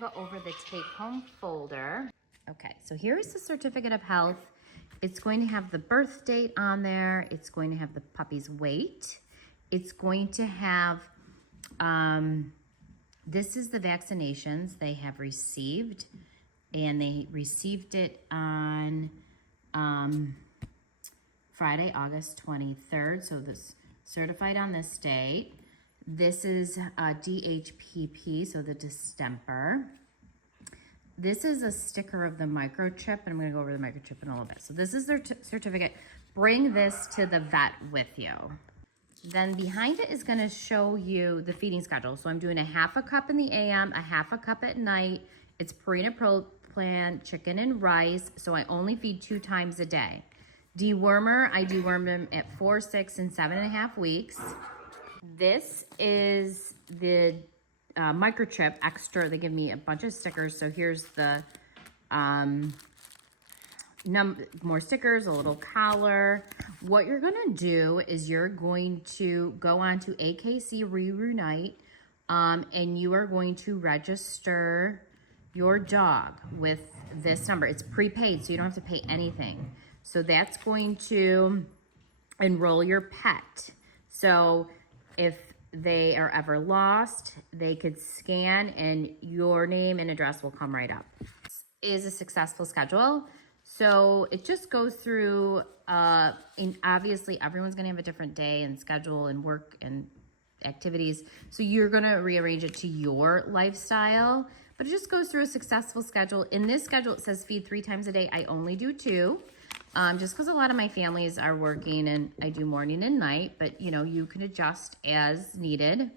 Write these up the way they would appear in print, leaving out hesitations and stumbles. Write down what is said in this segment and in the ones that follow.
go over the take-home folder. Okay, so here's the certificate of health. It's going to have the birth date on there. It's going to have the puppy's weight. It's going to have, this is the vaccinations they have received, and they received it on Friday, August 23rd. So this certified on this date. This is DHPP, so the distemper. This is a sticker of the microchip, and I'm gonna go over the microchip in a little bit. So this is their certificate. Bring this to the vet with you. Then behind it is gonna show you the feeding schedule. So I'm doing a half a cup in the AM, a half a cup at night. It's Purina Pro Plan, chicken and rice. So I only feed 2 times a day. Dewormer, I deworm them at 4, 6, and 7.5 weeks. This is the microchip extra. They give me a bunch of stickers. So here's the more stickers, a little collar. What you're gonna do is you're going to go on to AKC Reunite, and you are going to register your dog with this number. It's prepaid, so you don't have to pay anything. So that's going to enroll your pet. So if they are ever lost, they could scan and your name and address will come right up. This is a successful schedule. So it just goes through, and obviously everyone's gonna have a different day and schedule and work and activities. So you're gonna rearrange it to your lifestyle, but it just goes through a successful schedule. In this schedule, it says feed 3 times a day. I only do 2. Just because a lot of my families are working and I do morning and night, but you know, you can adjust as needed.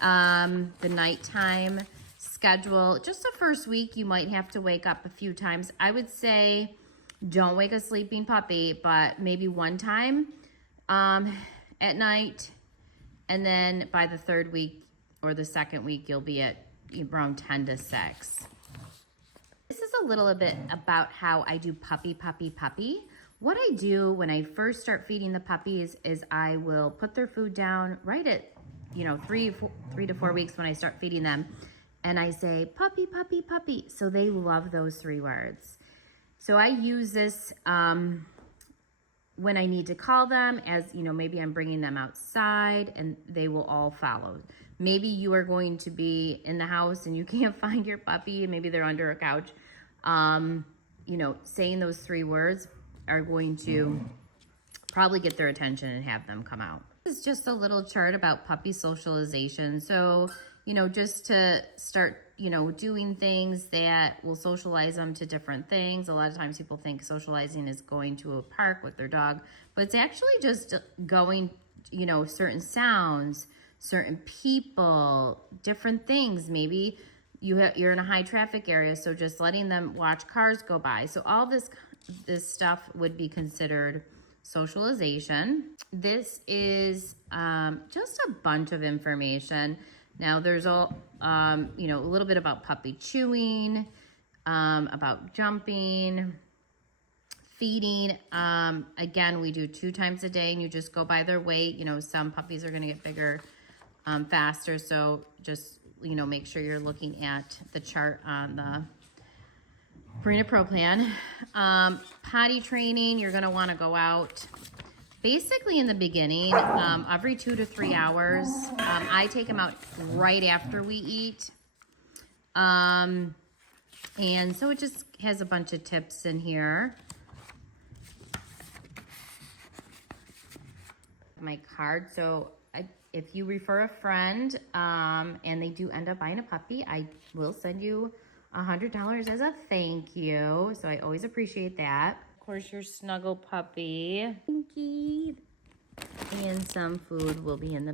The nighttime schedule, just the first week, you might have to wake up a few times. I would say don't wake a sleeping puppy, but maybe 1 time at night. And then by the 3rd week or the 2nd week, you'll be at around 10 to 6. This is a little bit about how I do puppy. What I do when I first start feeding the puppies is I will put their food down right at, 3 to 4 weeks when I start feeding them. And I say, puppy. So they love those 3 words. So I use this when I need to call them, as maybe I'm bringing them outside and they will all follow. Maybe you are going to be in the house and you can't find your puppy, maybe they're under a couch. Saying those 3 words are going to probably get their attention and have them come out. This is just a little chart about puppy socialization. So, just to start, doing things that will socialize them to different things. A lot of times people think socializing is going to a park with their dog, but it's actually just going, certain sounds, certain people, different things. Maybe you're in a high traffic area, so just letting them watch cars go by. So all this stuff would be considered socialization. This is just a bunch of information. Now there's a little bit about puppy chewing, about jumping, feeding. Again, we do 2 times a day and you just go by their weight. Some puppies are gonna get bigger faster. So just, make sure you're looking at the chart on the Purina Pro Plan. Potty training, you're gonna wanna go out basically in the beginning, every 2 to 3 hours. I take them out right after we eat. And so it just has a bunch of tips in here. My card, so if you refer a friend and they do end up buying a puppy, I will send you $100 as a thank you. So I always appreciate that. Of course, your snuggle puppy. Pinky. And some food will be in the